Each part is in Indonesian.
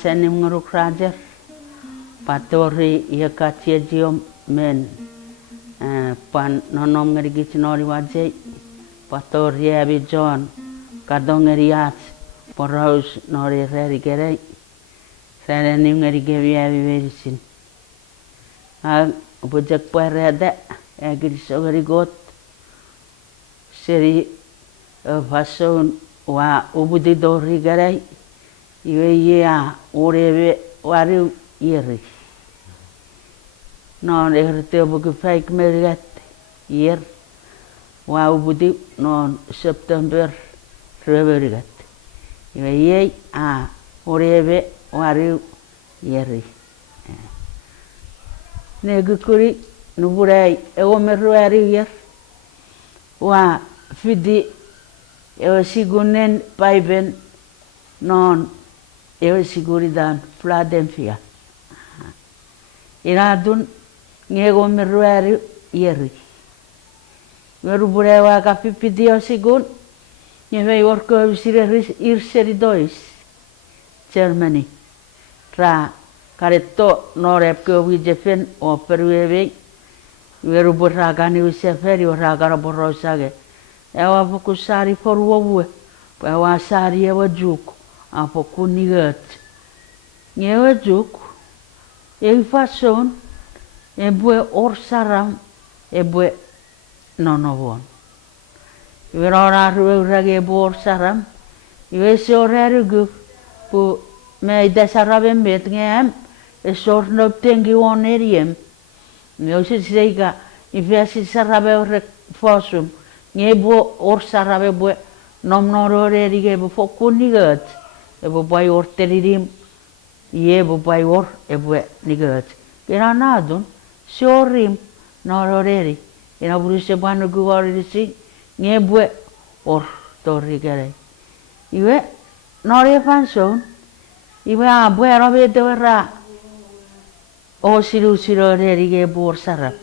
Porausen emweni krajer patori yakatia jiom men pan nonom ngeri gichinori wajei patori abi John kadong ngeri at Porausen nori reri gerei reri ngeri gevi abi verisin bujak puereda agiri sogeri got seri vason wa ubudi dori gerei iwe ya urebe wari iri non erte buku fake merigat year wa ubudi non September reverigat iwe ye urebe wari iri negukuri nuburai ewomeru wari year wa fidi ewe sigunen paiben non ewe siguridan Philadelphia iradun ngego meruari yeri meru burewa ka pipidio sigun nyewe worko visire irseri dois Germany ra kareto norep ko wijefen o perueve meru buragani useferi oragara borosage ewa fokusari foruwe ewa sari ewa juku apo kunigat nyewe juk e fason e bue orsaram e bue nonovon iwe ora ruwe rage bu orsaram iwe se orare gu pu me desarabe met ngem e sorno tengi oneriem me osi seiga ife si sarabe ore fosum nge bu orsarabe bue nomnorore rige bu fokunigat ebo bai orteririm ebo bai or ebo nigat kena nadun siorim nororeri ina burise banu guari si ngebe or torigere iwe nore fanson iwe abu arabe dewera o siru reri ge bor sarap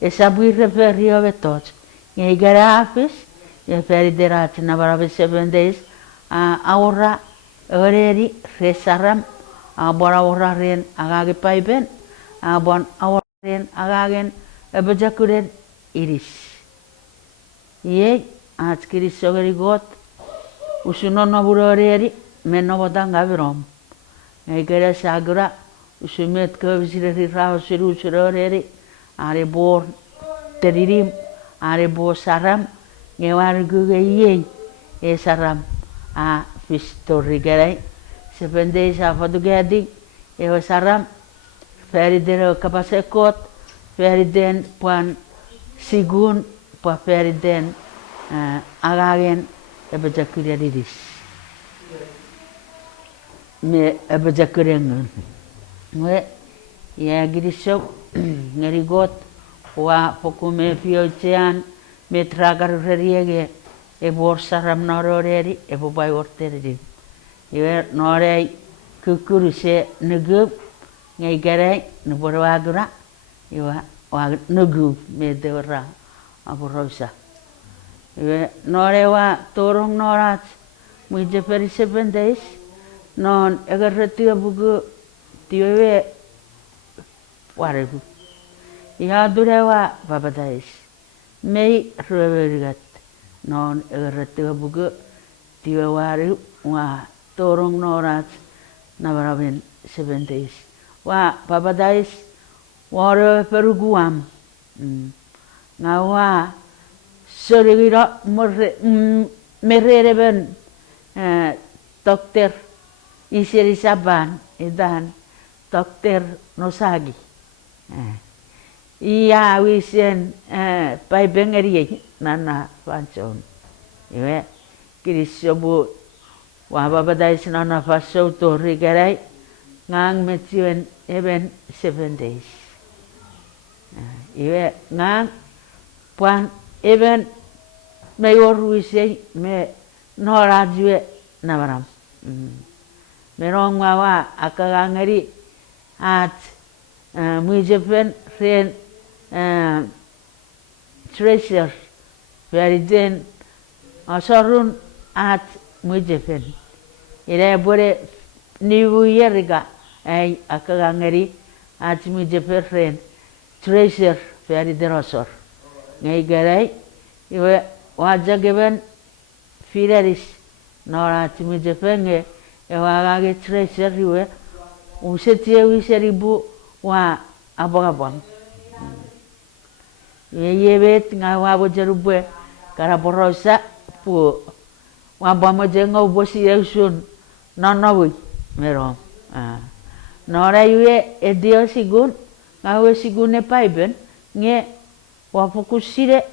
esa bui referio vetot nge garafis e feri derat na barabe 7 days aura oreri resaram abora oraren agage paiben abon oraren agagen ebejakuren iris ye atskiri sogeri got usuno noburoreri menobodanga birom egere sagra usumet ko visiri rao siru suroreri are bor teririm are bo saram ngewar guge ye e saram Pistori gerai 7 days after gadi ewa saram feri dero kapasekot feri den puan sigun pa feri den agagen ebejakuria didis me ebejakurengun me ya girisok ngerigot wa pokume fiocean me tragar reriege e bor saram nororeri e bobai orteri iwe norei kukuru se nugup ngai garai nuborwagura iwa wa nugup me deura aborosa iwe norewa torong norat muje peri 7 days non egarretia bugu tiwe waregu ya durewa babadais mei reverigat non egarretia bugu tiwe waru wa torong norat nabarabin 7 days wa babadais waro peruguam ngawa sorigira merereben dokter iseri saban edan dokter nosagi iya wisen pai bengeri nana panchon iwe kirisobu wa babadais nana faso to rigerai ngang metuen even 7 days iwe ngang puan even mayor wise me norajue nabaram merong wa akagangeri at mujepen ren treasure very then asorun at mujepen ire bore niu yeriga ai akagangeri atimi jeperren treasure feri derosor ngai garai iwe wajageben fireris nora atimi jepenge ewagage treasure iwe usetie wiseribu wa abagabang yebet nga wabo jerubwe kara Porausen pu wabamo jengo bosi eusun nonowi merom nora iwe edio sigun ngawe sigune paiben nge wafokusire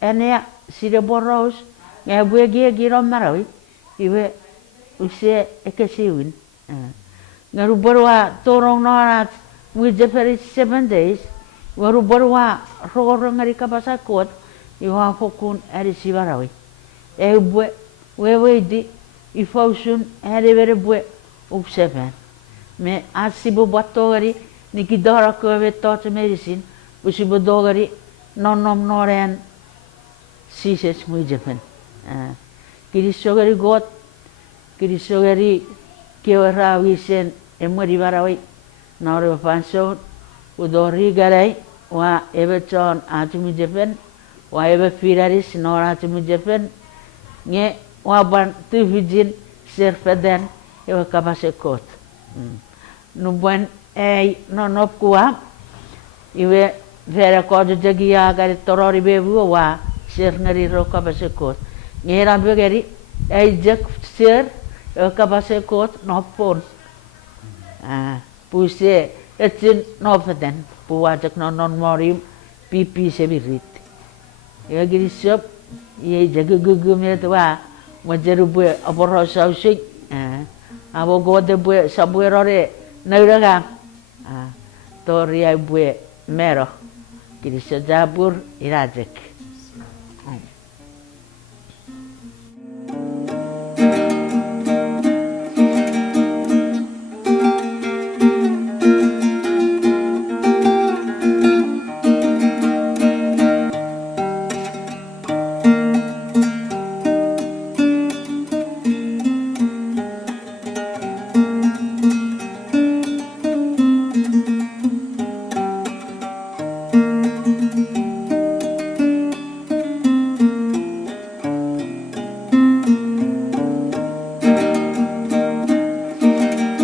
enea sire boros nge buegie giro marawi iwe use ekesiwin ngaruborwa torong norat mwije peri 7 days ngaruborwa rogoro ngari kabasa kot iwa fokun eri sibarawi bue wewe di ifausun eri vere bue upsepen me asibu batogari nikidora kowe tot medicine usibu dogari nonom noren sises muijepen kirisogari got kirisogari kewara wisen emweni barawi nore panso udori garai wa ebechon atimi jepen wa ebe firaris nora atimi jepen nge wa ban tuvijin serpeden ewa kabase kot nubuen nonop kuwa iwe vera kodo jagia gari torori bebu wa ser ngari ro kabase kot ngera begeri jak ser kabase kot nopon puse etin nopeden puwajak non morim pipi sebirit ya giri sop ye jagugugu metwa majeru bue aporosa usik abo gode bue sabuerore nauraga toria bue mero giri sejabur irajek